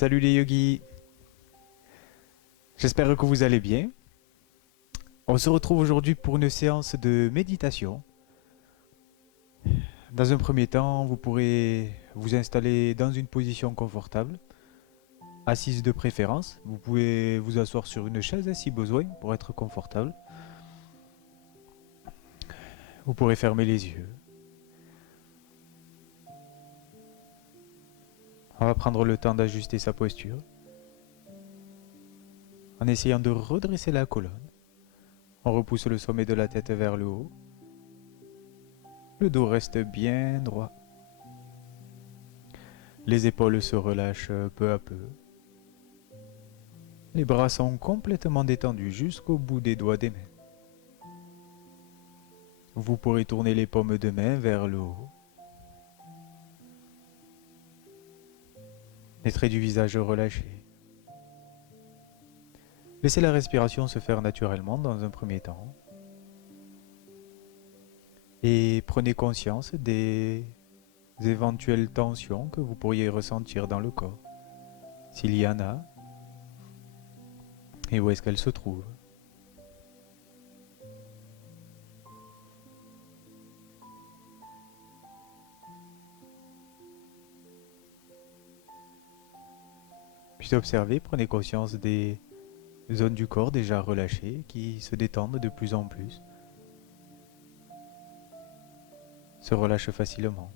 Salut les yogis, j'espère que vous allez bien. On se retrouve aujourd'hui pour une séance de méditation. Dans un premier temps, vous pourrez vous installer dans une position confortable, assise de préférence. Vous pouvez vous asseoir sur une chaise si besoin pour être confortable. Vous pourrez fermer les yeux. On va prendre le temps d'ajuster sa posture en essayant de redresser la colonne. On repousse le sommet de la tête vers le haut. Le dos reste bien droit. Les épaules se relâchent peu à peu. Les bras sont complètement détendus jusqu'au bout des doigts des mains. Vous pourrez tourner les paumes de main vers le haut. Les traits du visage relâchés. Laissez la respiration se faire naturellement dans un premier temps. Et prenez conscience des éventuelles tensions que vous pourriez ressentir dans le corps. S'il y en a, et où est-ce qu'elles se trouvent. Puis observez, prenez conscience des zones du corps déjà relâchées qui se détendent de plus en plus, se relâchent facilement.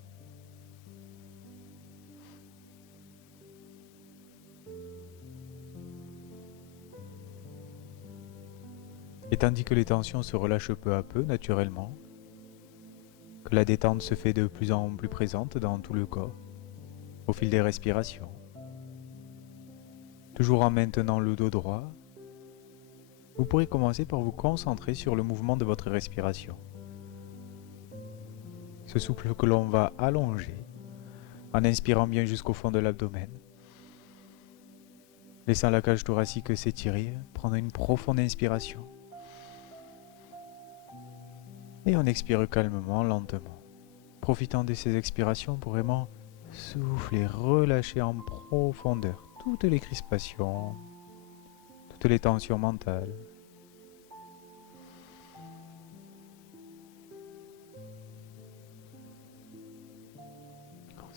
Et tandis que les tensions se relâchent peu à peu, naturellement, que la détente se fait de plus en plus présente dans tout le corps, au fil des respirations, toujours en maintenant le dos droit, vous pourrez commencer par vous concentrer sur le mouvement de votre respiration. Ce souffle que l'on va allonger en inspirant bien jusqu'au fond de l'abdomen, laissant la cage thoracique s'étirer, prendre une profonde inspiration. Et on expire calmement, lentement, profitant de ces expirations pour vraiment souffler, relâcher en profondeur toutes les crispations, toutes les tensions mentales.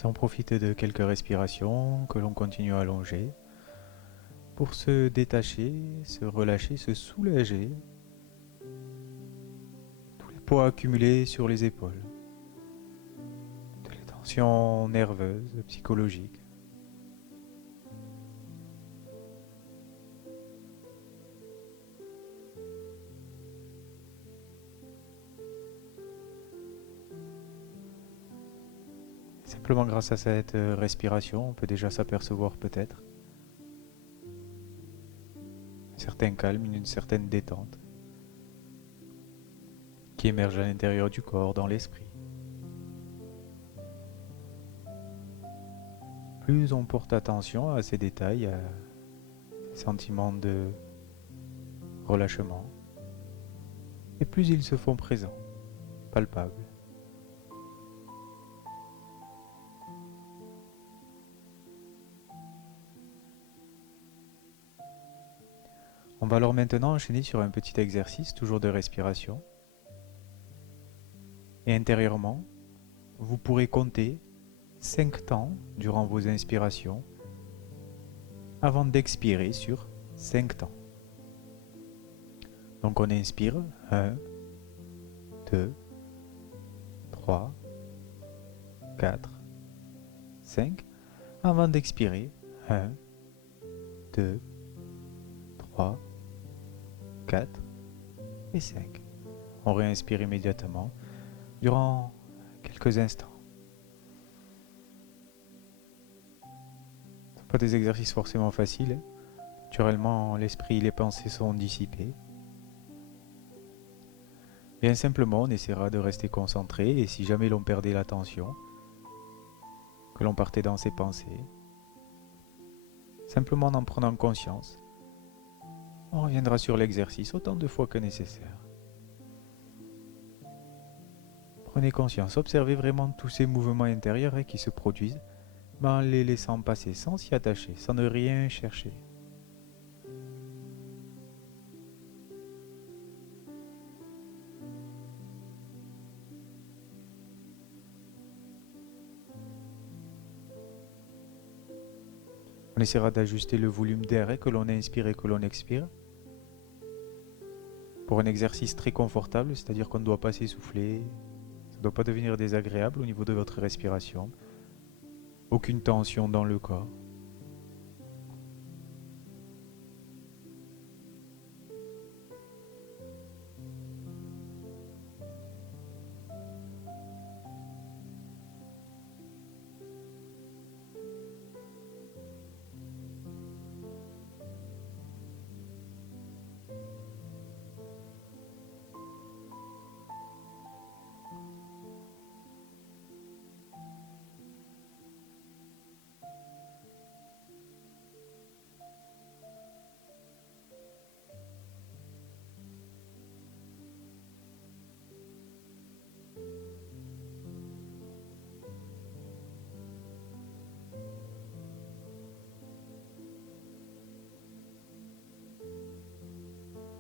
On profite de quelques respirations que l'on continue à allonger pour se détacher, se relâcher, se soulager tous les poids accumulés sur les épaules, toutes les tensions nerveuses, psychologiques. Simplement grâce à cette respiration, on peut déjà s'apercevoir peut-être un certain calme, une certaine détente qui émerge à l'intérieur du corps, dans l'esprit. Plus on porte attention à ces détails, à ces sentiments de relâchement, et plus ils se font présents, palpables. On va alors maintenant enchaîner sur un petit exercice, toujours de respiration. Et intérieurement, vous pourrez compter 5 temps durant vos inspirations avant d'expirer sur 5 temps. Donc on inspire 1, 2, 3, 4, 5 avant d'expirer 1, 2, 3, 4 et 5. On réinspire immédiatement durant quelques instants. Ce ne sont pas des exercices forcément faciles. Naturellement, l'esprit et les pensées sont dissipées. Bien simplement, on essaiera de rester concentré et si jamais l'on perdait l'attention, que l'on partait dans ses pensées, simplement en prenant conscience, on reviendra sur l'exercice autant de fois que nécessaire. Prenez conscience, observez vraiment tous ces mouvements intérieurs qui se produisent mais en les laissant passer sans s'y attacher, sans ne rien chercher. On essaiera d'ajuster le volume d'air que l'on inspire et que l'on expire pour un exercice très confortable, c'est-à-dire qu'on ne doit pas s'essouffler, ça ne doit pas devenir désagréable au niveau de votre respiration, aucune tension dans le corps.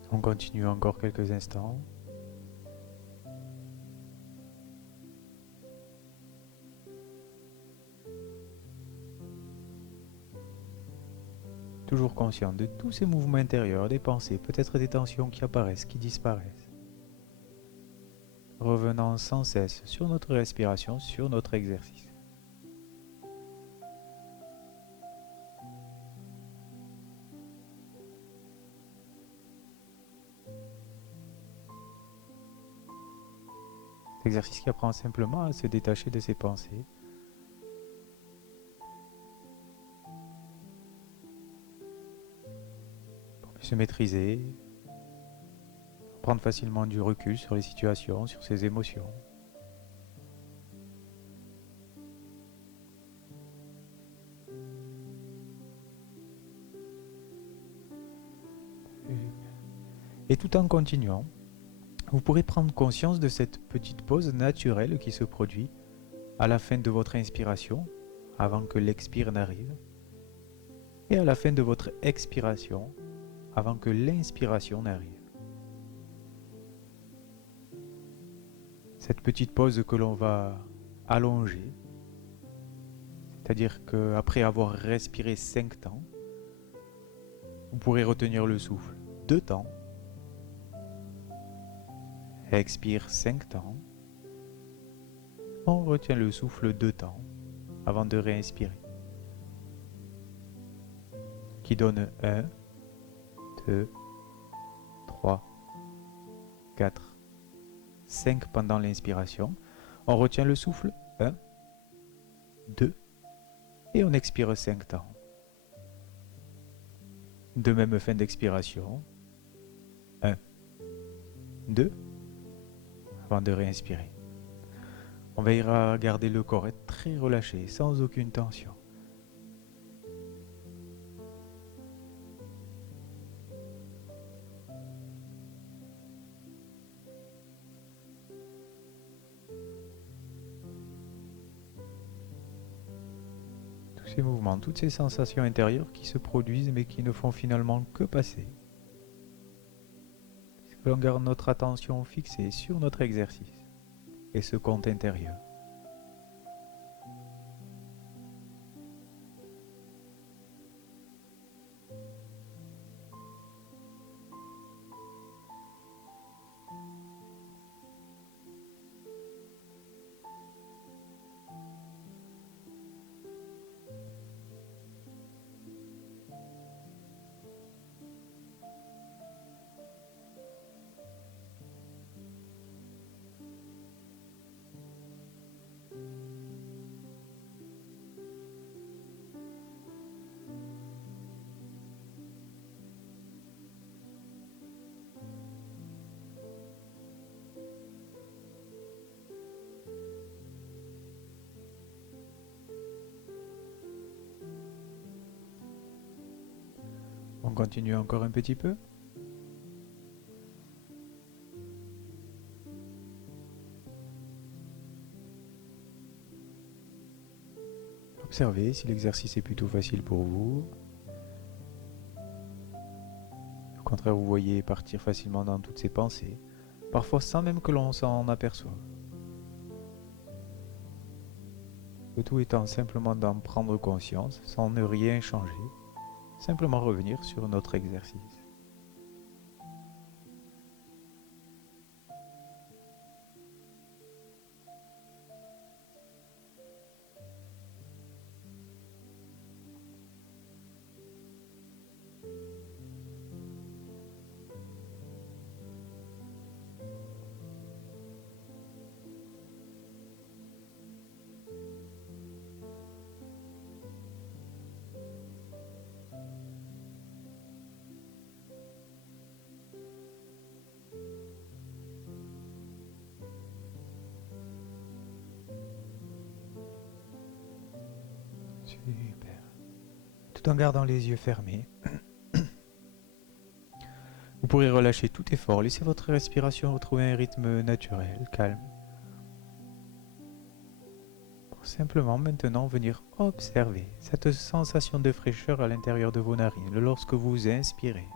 On continue encore quelques instants. Toujours conscient de tous ces mouvements intérieurs, des pensées, peut-être des tensions qui apparaissent, qui disparaissent. Revenant sans cesse sur notre respiration, sur notre exercice. Cet exercice qui apprend simplement à se détacher de ses pensées. Pour mieux se maîtriser, prendre facilement du recul sur les situations, sur ses émotions. Et tout en continuant, vous pourrez prendre conscience de cette petite pause naturelle qui se produit à la fin de votre inspiration, avant que l'expire n'arrive, et à la fin de votre expiration, avant que l'inspiration n'arrive. Cette petite pause que l'on va allonger, c'est-à-dire qu'après avoir respiré 5 temps, vous pourrez retenir le souffle 2 temps, expire 5 temps, on retient le souffle 2 temps avant de réinspirer, qui donne 1, 2, 3, 4, 5 pendant l'inspiration. On retient le souffle 1, 2 et on expire 5 temps. De même fin d'expiration, 1, 2, avant de réinspirer. On veillera à garder le corps très relâché, sans aucune tension. Tous ces mouvements, toutes ces sensations intérieures qui se produisent mais qui ne font finalement que passer. Puisque l'on garde notre attention fixée sur notre exercice et ce compte intérieur. On continue encore un petit peu. Observez si l'exercice est plutôt facile pour vous. Au contraire, vous voyez partir facilement dans toutes ces pensées, parfois sans même que l'on s'en aperçoive. Le tout étant simplement d'en prendre conscience, sans ne rien changer, simplement revenir sur notre exercice. Super. Tout en gardant les yeux fermés, vous pourrez relâcher tout effort, laisser votre respiration retrouver un rythme naturel, calme. Pour simplement maintenant venir observer cette sensation de fraîcheur à l'intérieur de vos narines lorsque vous inspirez.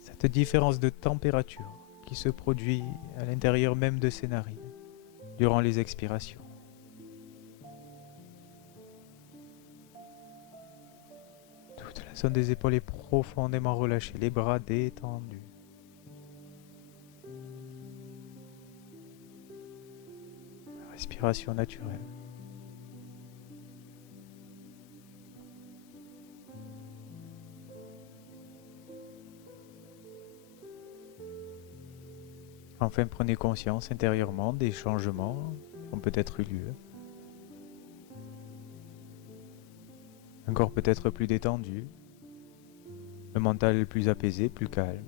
Cette différence de température qui se produit à l'intérieur même de ces narines durant les expirations. Toute la zone des épaules est profondément relâchée, les bras détendus. Respiration naturelle. Enfin, prenez conscience intérieurement des changements qui ont peut-être eu lieu. Un corps peut-être plus détendu, le mental plus apaisé, plus calme.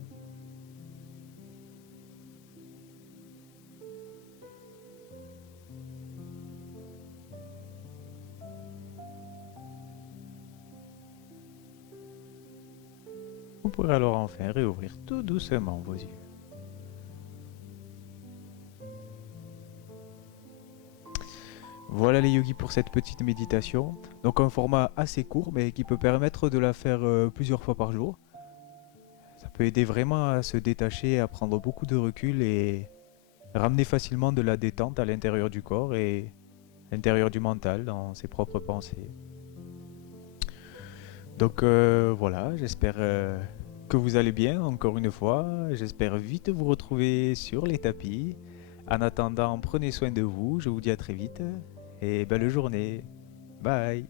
Vous pourrez alors enfin réouvrir tout doucement vos yeux. Voilà les yogis pour cette petite méditation. Donc un format assez court mais qui peut permettre de la faire plusieurs fois par jour. Ça peut aider vraiment à se détacher, à prendre beaucoup de recul et ramener facilement de la détente à l'intérieur du corps et à l'intérieur du mental, dans ses propres pensées. Donc voilà, j'espère que vous allez bien encore une fois. J'espère vite vous retrouver sur les tapis. En attendant, prenez soin de vous. Je vous dis à très vite et belle journée. Bye.